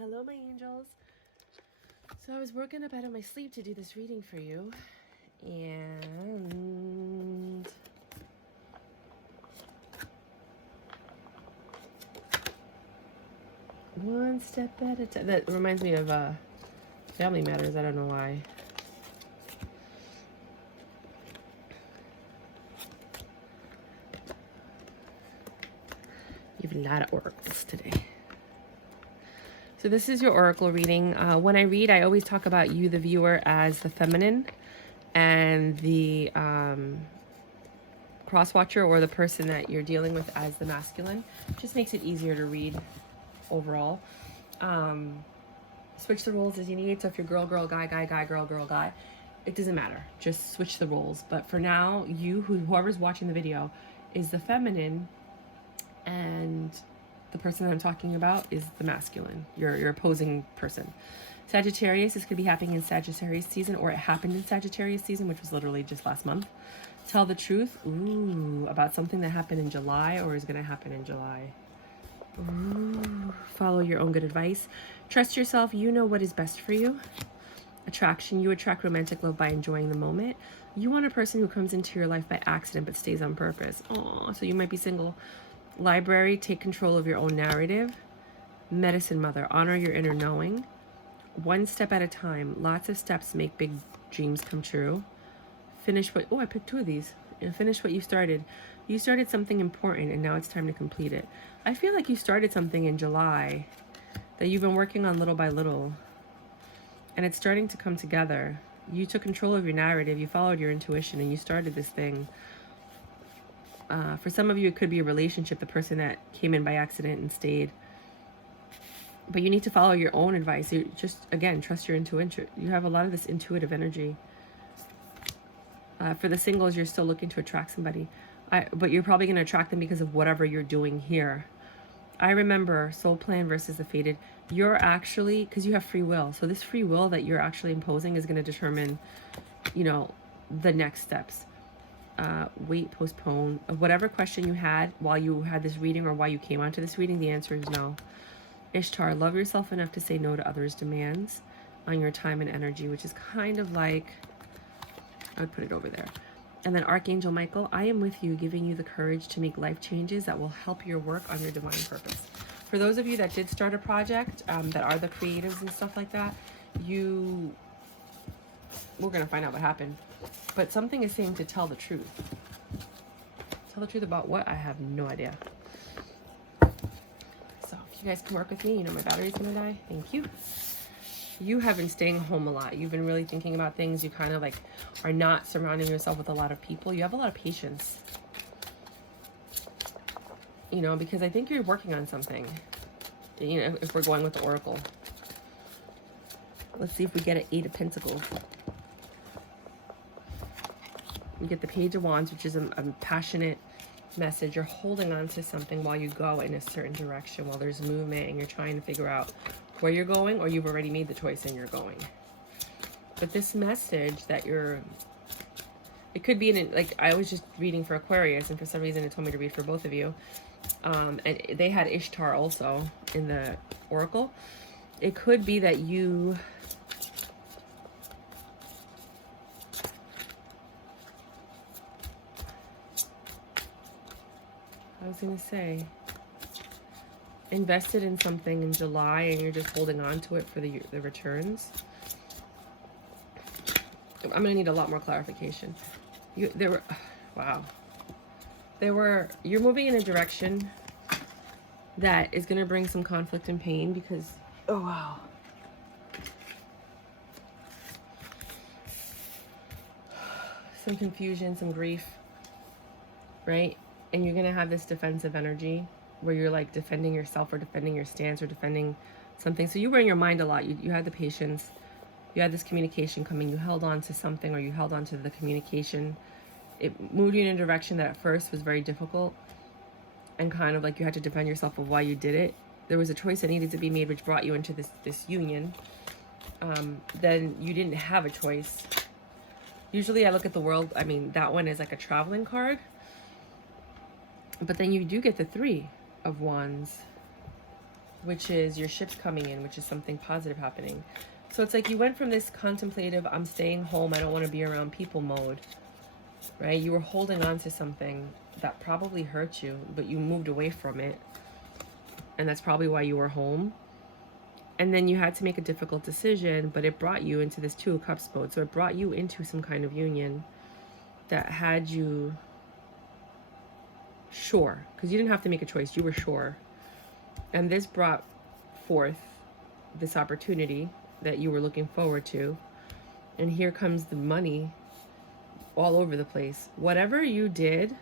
Hello, my angels. So I was working up out of my sleep to do this reading for you, and one step at a time. That reminds me of Family Matters. I don't know why. You have a lot of oracles today. So this is your oracle reading. When I read, I always talk about you, the viewer, as the feminine, and the cross-watcher or the person that you're dealing with as the masculine. Just makes it easier to read overall. Switch the roles as you need. So if you're girl, girl, guy, guy, guy, girl, girl, guy, it doesn't matter. Just switch the roles. But for now, whoever's watching the video is the feminine, and the person that I'm talking about is the masculine, your opposing person. Sagittarius, this could be happening in Sagittarius season, or it happened in Sagittarius season, which was literally just last month. Tell the truth, about something that happened in July or is going to happen in July. Follow your own good advice. Trust yourself, you know what is best for you. Attraction, you attract romantic love by enjoying the moment. You want a person who comes into your life by accident but stays on purpose. Oh, so you might be single. Library, take control of your own narrative. Medicine mother, honor your inner knowing. One step at a time. Lots of steps make big dreams come true. Finish what, I picked two of these. Finish what you started. You started something important and now it's time to complete it. I feel like you started something in July that you've been working on little by little, and it's starting to come together. You took control of your narrative, you followed your intuition, and you started this thing. For some of you, it could be a relationship, the person that came in by accident and stayed. But you need to follow your own advice. You just, again, trust your intuition. You have a lot of this intuitive energy. For the singles, you're still looking to attract somebody. But you're probably going to attract them because of whatever you're doing here. I remember soul plan versus the fated. You're actually, because you have free will. So this free will that you're actually imposing is going to determine, the next steps. Wait, postpone, whatever question you had while you had this reading or while you came onto this reading, the answer is no. Ishtar, love yourself enough to say no to others' demands on your time and energy, which is kind of like, I would put it over there. And then Archangel Michael, I am with you, giving you the courage to make life changes that will help your work on your divine purpose. For those of you that did start a project, that are the creatives and stuff like that, we're going to find out what happened. But something is saying to tell the truth. Tell the truth about what? I have no idea. So if you guys can work with me, my battery's going to die. Thank you. You have been staying home a lot. You've been really thinking about things. You kind of are not surrounding yourself with a lot of people. You have a lot of patience. Because I think you're working on something. If we're going with the Oracle. Let's see if we get an 8 of Pentacles. You get the Page of Wands, which is a passionate message. You're holding on to something while you go in a certain direction, while there's movement and you're trying to figure out where you're going, or you've already made the choice and you're going. But this message that it could be I was just reading for Aquarius, and for some reason it told me to read for both of you. And they had Ishtar also in the Oracle. It could be that you... I was going to say, invested in something in July and you're just holding on to it for the returns. I'm going to need a lot more clarification. You're moving in a direction that is going to bring some conflict and pain because, some confusion, some grief, right? And you're going to have this defensive energy where you're defending yourself or defending your stance or defending something. So you were in your mind a lot. You had the patience. You had this communication coming. You held on to something, or you held on to the communication. It moved you in a direction that at first was very difficult and kind of you had to defend yourself of why you did it. There was a choice that needed to be made which brought you into this union. Then you didn't have a choice. Usually I look at the world, that one is like a traveling card. But then you do get the 3 of Wands. which is your ship's coming in, which is something positive happening. So it's like you went from this contemplative, I'm staying home, I don't want to be around people mode, right? You were holding on to something that probably hurt you, but you moved away from it. And that's probably why you were home. And then you had to make a difficult decision, but it brought you into this Two of Cups mode. So it brought you into some kind of union that had you sure, because you didn't have to make a choice, you were sure. And this brought forth this opportunity that you were looking forward to. And here comes the money all over the place. Whatever you did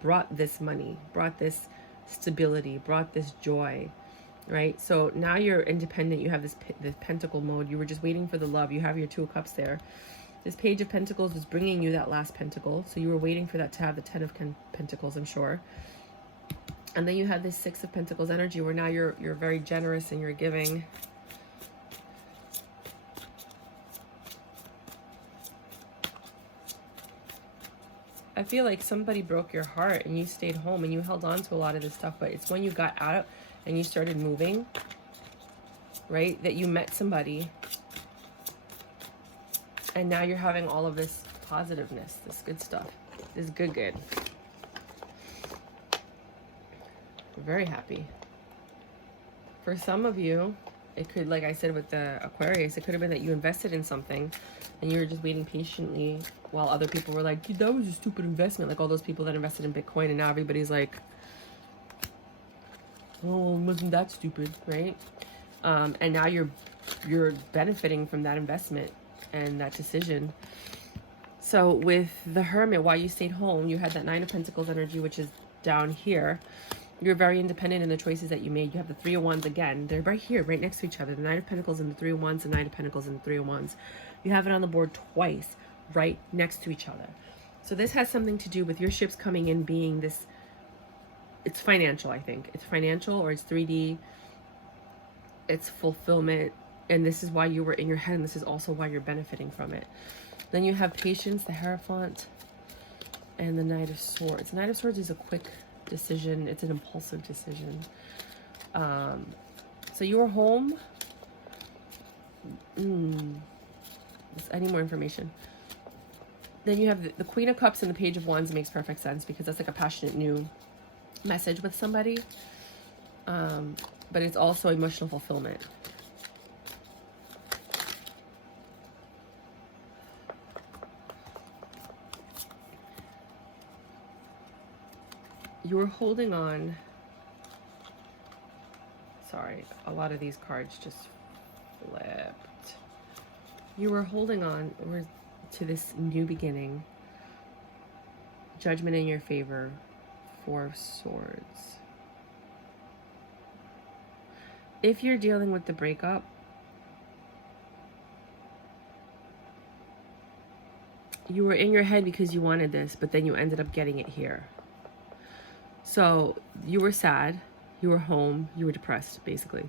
brought this money, brought this stability, brought this joy, right? So now you're independent. You have this pentacle mode. You were just waiting for the love. You have your Two of Cups there. This Page of Pentacles was bringing you that last pentacle. So you were waiting for that to have the Ten of Pentacles, I'm sure. And then you have this Six of Pentacles energy where now you're very generous and you're giving. I feel like somebody broke your heart and you stayed home and you held on to a lot of this stuff, but it's when you got out and you started moving, right, that you met somebody. And now you're having all of this positiveness, this good stuff, this good. You're very happy. For some of you, it could, like I said with the Aquarius, it could have been that you invested in something and you were just waiting patiently while other people were like, dude, that was a stupid investment. Like all those people that invested in Bitcoin, and now everybody's like, oh, wasn't that stupid, right? And now you're benefiting from that investment and that decision. So with the Hermit, while you stayed home, you had that Nine of Pentacles energy, which is down here. You're very independent in the choices that you made. You have the Three of Wands again. They're right here, right next to each other. The Nine of Pentacles and the Three of Wands, the Nine of Pentacles and the Three of Wands. You have it on the board twice, right next to each other. So this has something to do with your ships coming in being this, it's financial, I think. It's financial, or it's 3D. It's fulfillment. And this is why you were in your head, and this is also why you're benefiting from it. Then you have Patience, the Hierophant, and the Knight of Swords. The Knight of Swords is a quick decision. It's an impulsive decision. So you were home. I need more information. Then you have the Queen of Cups and the Page of Wands. Makes perfect sense because that's like a passionate new message with somebody. But it's also emotional fulfillment. You were holding on. Sorry, a lot of these cards just flipped. You were holding on to this new beginning. Judgment in your favor. Four of Swords. If you're dealing with the breakup, you were in your head because you wanted this, but then you ended up getting it here. So you were sad, you were home, you were depressed, basically.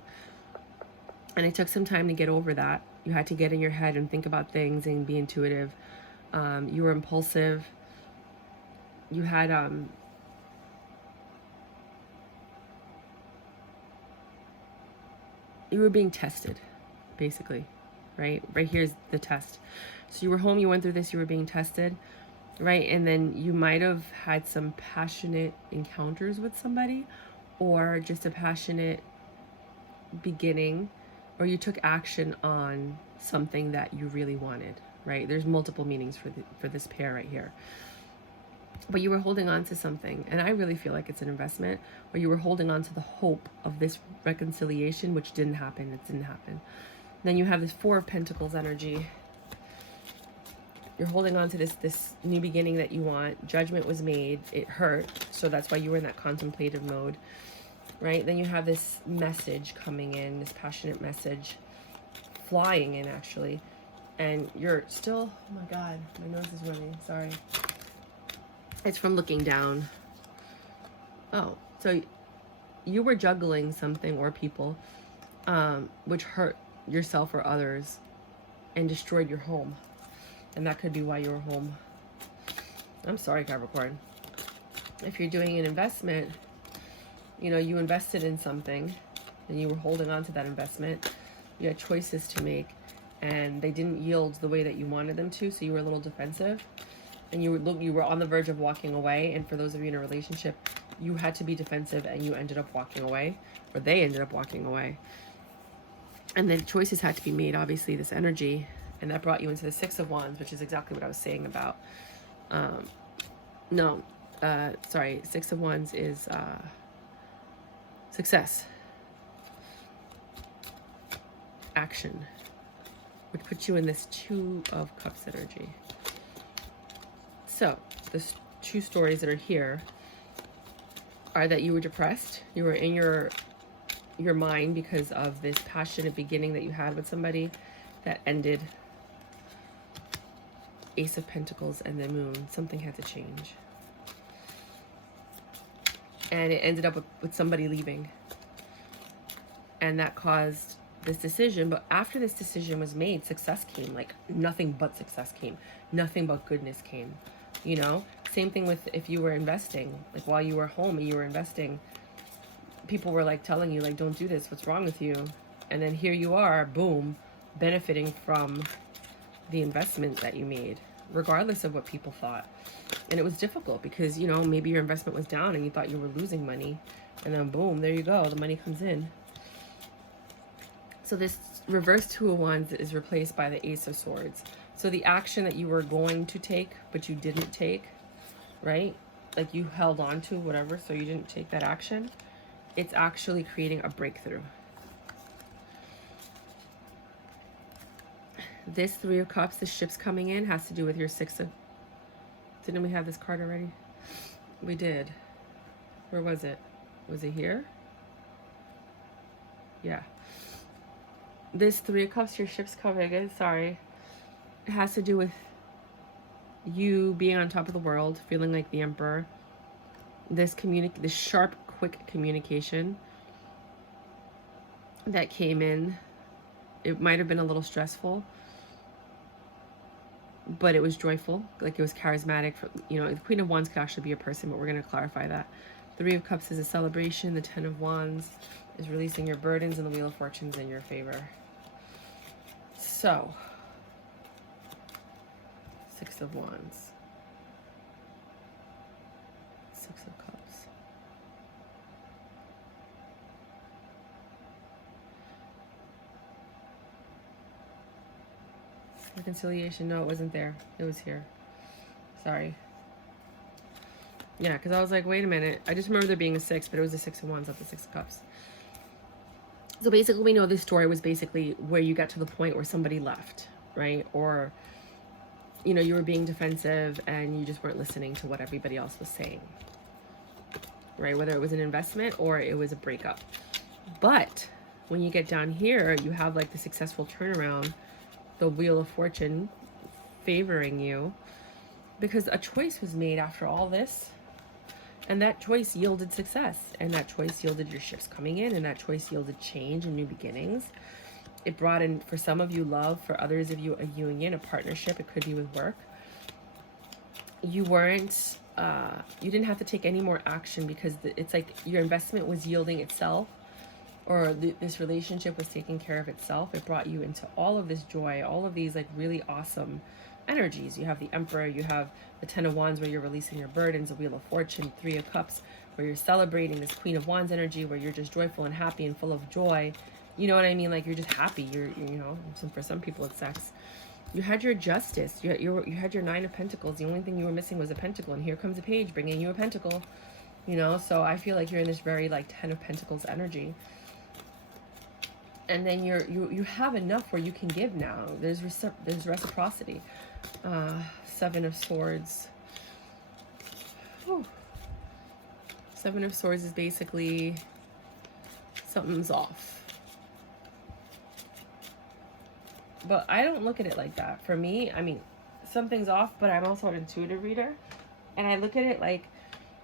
And it took some time to get over that. You had to get in your head and think about things and be intuitive. You were impulsive. You had you were being tested, basically, right? Right here's the test. So you were home, you went through this, you were being tested, right? And then you might have had some passionate encounters with somebody, or just a passionate beginning, or you took action on something that you really wanted, right? There's multiple meanings for this pair right here. But you were holding on to something, and I really feel like it's an investment, or you were holding on to the hope of this reconciliation, which didn't happen. It didn't happen. Then you have this Four of Pentacles energy. You're holding on to this new beginning that you want. Judgment was made. It hurt. So that's why you were in that contemplative mode, right? Then you have this message coming in, this passionate message flying in, actually. And you're still, oh my God, my nose is running. Sorry. It's from looking down. Oh, so you were juggling something or people, which hurt yourself or others and destroyed your home. And that could be why you were home. I'm sorry, Capricorn. If you're doing an investment, you know, you invested in something and you were holding on to that investment. You had choices to make, and they didn't yield the way that you wanted them to, so you were a little defensive, and you were on the verge of walking away. And for those of you in a relationship, you had to be defensive, and you ended up walking away, or they ended up walking away. And then choices had to be made, obviously, this energy, and that brought you into the Six of Wands, which is exactly what I was saying about. Sorry, Six of Wands is success, action, which puts you in this Two of Cups energy. So the two stories that are here are that you were depressed, you were in your mind because of this passionate beginning that you had with somebody that ended. Ace of Pentacles and the Moon. Something had to change. And it ended up with somebody leaving. And that caused this decision. But after this decision was made, success came. Like, nothing but success came. Nothing but goodness came. You know? Same thing with if you were investing. Like, while you were home and you were investing, people were, like, telling you, like, don't do this. What's wrong with you? And then here you are, boom, benefiting from the investment that you made, regardless of what people thought. And it was difficult because, you know, maybe your investment was down and you thought you were losing money, and then boom, there you go, the money comes in. So this reverse Two of Wands is replaced by the Ace of Swords. So the action that you were going to take but you didn't take, right, like you held on to whatever, so you didn't take that action, it's actually creating a breakthrough. This Three of Cups, the ships coming in, has to do with your Six of... Didn't we have this card already? We did. Where was it? Was it here? Yeah. This Three of Cups, your ships coming in, sorry. It has to do with you being on top of the world, feeling like the Emperor. This sharp, quick communication that came in. It might have been a little stressful, but it was joyful, like it was charismatic. You know, the Queen of Wands could actually be a person, but we're going to clarify that. Three of Cups is a celebration. The Ten of Wands is releasing your burdens, and the Wheel of Fortune's in your favor. So, Six of Wands. Six of Cups. Reconciliation. No, it wasn't there. It was here. Sorry. Yeah, because I was like, wait a minute. I just remember there being a six, but it was the Six of Wands, not the Six of Cups. So basically, we know this story was basically where you got to the point where somebody left, right? Or, you know, you were being defensive and you just weren't listening to what everybody else was saying, right? Whether it was an investment or it was a breakup. But when you get down here, you have like the successful turnaround, the Wheel of Fortune favoring you, because a choice was made after all this, and that choice yielded success, and that choice yielded your ships coming in, and that choice yielded change and new beginnings. It brought in, for some of you, love, for others of you, a union, a partnership. It could be with work. You weren't you didn't have to take any more action because it's like your investment was yielding itself, or this relationship was taking care of itself. It brought you into all of this joy, all of these like really awesome energies. You have the Emperor, you have the Ten of Wands where you're releasing your burdens, the Wheel of Fortune, Three of Cups where you're celebrating, this Queen of Wands energy where you're just joyful and happy and full of joy. You know what I mean? Like you're just happy. You know, for some people it's sex. You had your Justice. You had your Nine of Pentacles. The only thing you were missing was a Pentacle, and here comes a Page bringing you a Pentacle. You know, so I feel like you're in this very like Ten of Pentacles energy. And then you have enough where you can give now. There's reciprocity. Seven of Swords. Whew. Seven of Swords is basically something's off. But I don't look at it like that. For me, I mean, something's off, but I'm also an intuitive reader. And I look at it like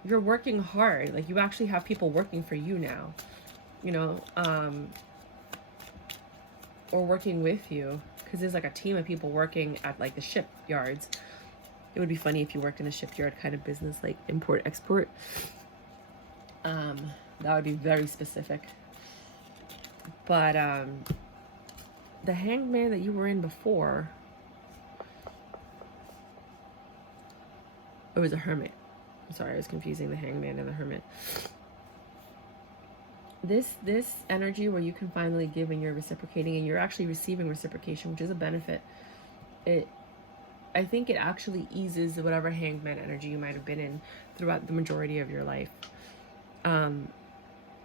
you're working hard. Like you actually have people working for you now. You know, or working with you, because there's like a team of people working at like the shipyards. It would be funny if you worked in a shipyard kind of business, like import export. That would be very specific. But the Hanged Man that you were in before, it was a Hermit. I'm sorry, I was confusing the Hanged Man and the Hermit. This energy where you can finally give and you're reciprocating and you're actually receiving reciprocation, which is a benefit. I think it actually eases whatever Hanged Man energy you might have been in throughout the majority of your life.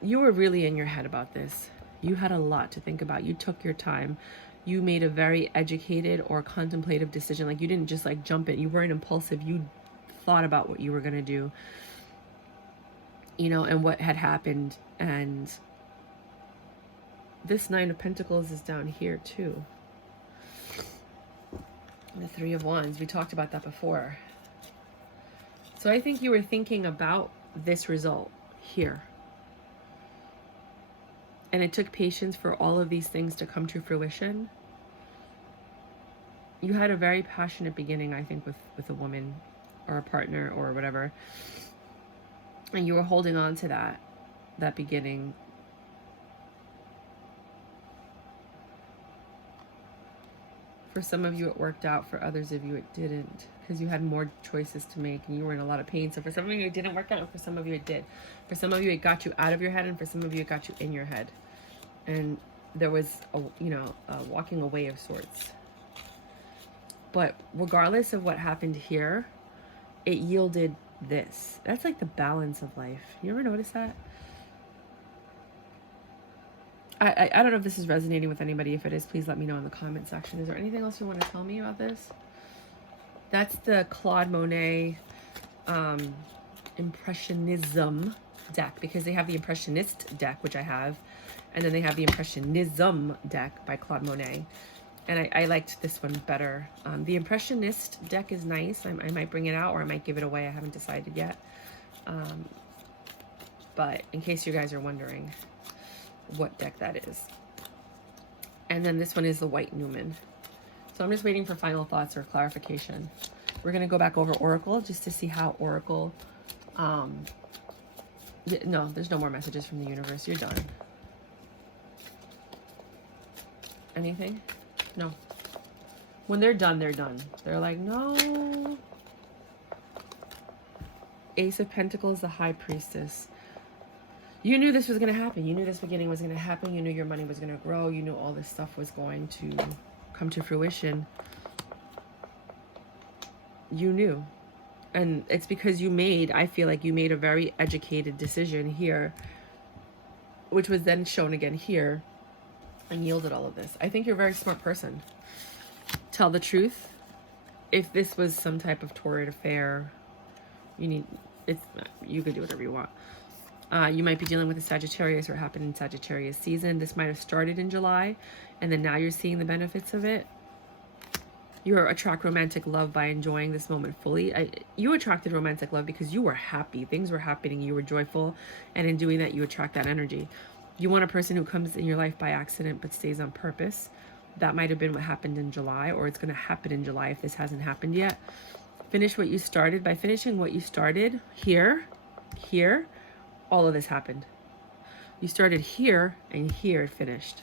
You were really in your head about this. You had a lot to think about. You took your time. You made a very educated or contemplative decision. Like, you didn't just like jump in. You weren't impulsive. You thought about what you were going to do, you know, and what had happened. And this Nine of Pentacles is down here too. The Three of Wands, we talked about that before. So I think you were thinking about this result here. And it took patience for all of these things to come to fruition. You had a very passionate beginning, I think, with a woman or a partner or whatever. And you were holding on to that beginning. For some of you, it worked out. For others of you, it didn't. Because you had more choices to make and you were in a lot of pain. So for some of you, it didn't work out. For some of you, it did. For some of you, it got you out of your head. And for some of you, it got you in your head. And there was, a walking away of sorts. But regardless of what happened here, it yielded this. That's like the balance of life. You ever notice that? I don't know if this is resonating with anybody. If it is, please let me know in the comment section. Is there anything else you want to tell me about this? That's the Claude Monet Impressionism deck, because they have the Impressionist deck, which I have, and then they have the Impressionism deck by Claude Monet. And I liked this one better. The Impressionist deck is nice. I might bring it out or I might give it away. I haven't decided yet. But in case you guys are wondering what deck that is. And then this one is the White Newman. So I'm just waiting for final thoughts or clarification. We're going to go back over Oracle just to see how Oracle... no, there's no more messages from the universe. You're done. Anything? No. When they're done, they're done. They're like, no. Ace of Pentacles, the High Priestess. You knew this was going to happen. You knew this beginning was going to happen. You knew your money was going to grow. You knew all this stuff was going to come to fruition. You knew. And it's because you made, I feel like you made a very educated decision here, which was then shown again here, and yielded all of this. I think you're a very smart person. Tell the truth. If this was some type of torrid affair, you could do whatever you want. You might be dealing with a Sagittarius, or it happened in Sagittarius season. This might have started in July, and then now you're seeing the benefits of it. You attract romantic love by enjoying this moment fully. You attracted romantic love because you were happy. Things were happening. You were joyful. And in doing that, you attract that energy. You want a person who comes in your life by accident but stays on purpose. That might have been what happened in July, or it's going to happen in July if this hasn't happened yet. Finish what you started. By finishing what you started here, all of this happened. You started here, and here it finished.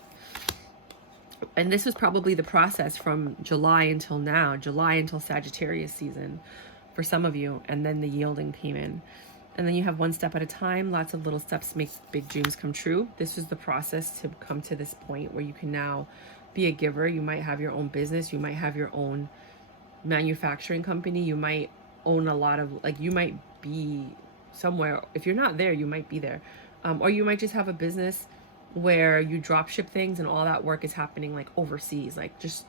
And this was probably the process from July until now, July until Sagittarius season for some of you, and then the yielding came in. And then you have one step at a time. Lots of little steps make big dreams come true. This was the process to come to this point where you can now be a giver. You might have your own business. You might have your own manufacturing company. You might own a lot of, like, you might be somewhere. If you're not there, you might be there. Or you might just have a business where you drop ship things and all that work is happening like overseas. Like, just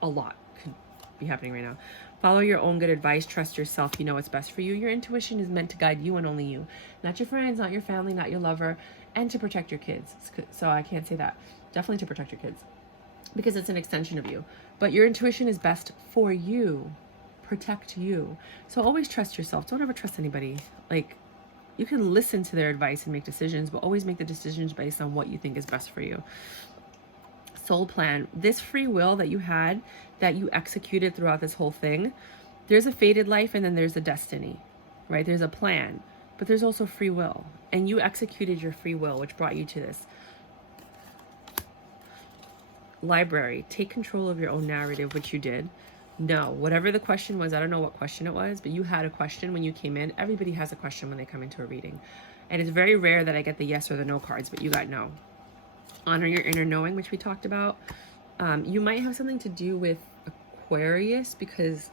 a lot could be happening right now. Follow your own good advice. Trust yourself. You know what's best for you. Your intuition is meant to guide you and only you. Not your friends, not your family, not your lover, and to protect your kids. So I can't say that. Definitely to protect your kids, because it's an extension of you. But your intuition is best for you. Protect you. So always trust yourself. Don't ever trust anybody. Like, you can listen to their advice and make decisions, but always make the decisions based on what you think is best for you. Soul plan. This free will that you had, that you executed throughout this whole thing, there's a fated life and then there's a destiny, right? There's a plan, but there's also free will. And you executed your free will, which brought you to this. Library, take control of your own narrative, which you did. No, whatever the question was, I don't know what question it was, but you had a question when you came in. Everybody has a question when they come into a reading. And it's very rare that I get the yes or the no cards, but you got no. Honor your inner knowing, which we talked about. You might have something to do with Aquarius because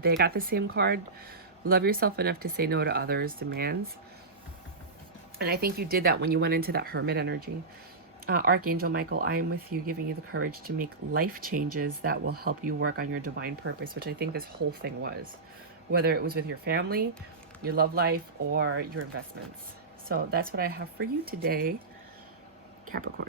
they got the same card. Love yourself enough to say no to others' demands. And I think you did that when you went into that hermit energy. Archangel Michael, I am with you, giving you the courage to make life changes that will help you work on your divine purpose, which I think this whole thing was. Whether it was with your family, your love life, or your investments. So that's what I have for you today, Capricorn.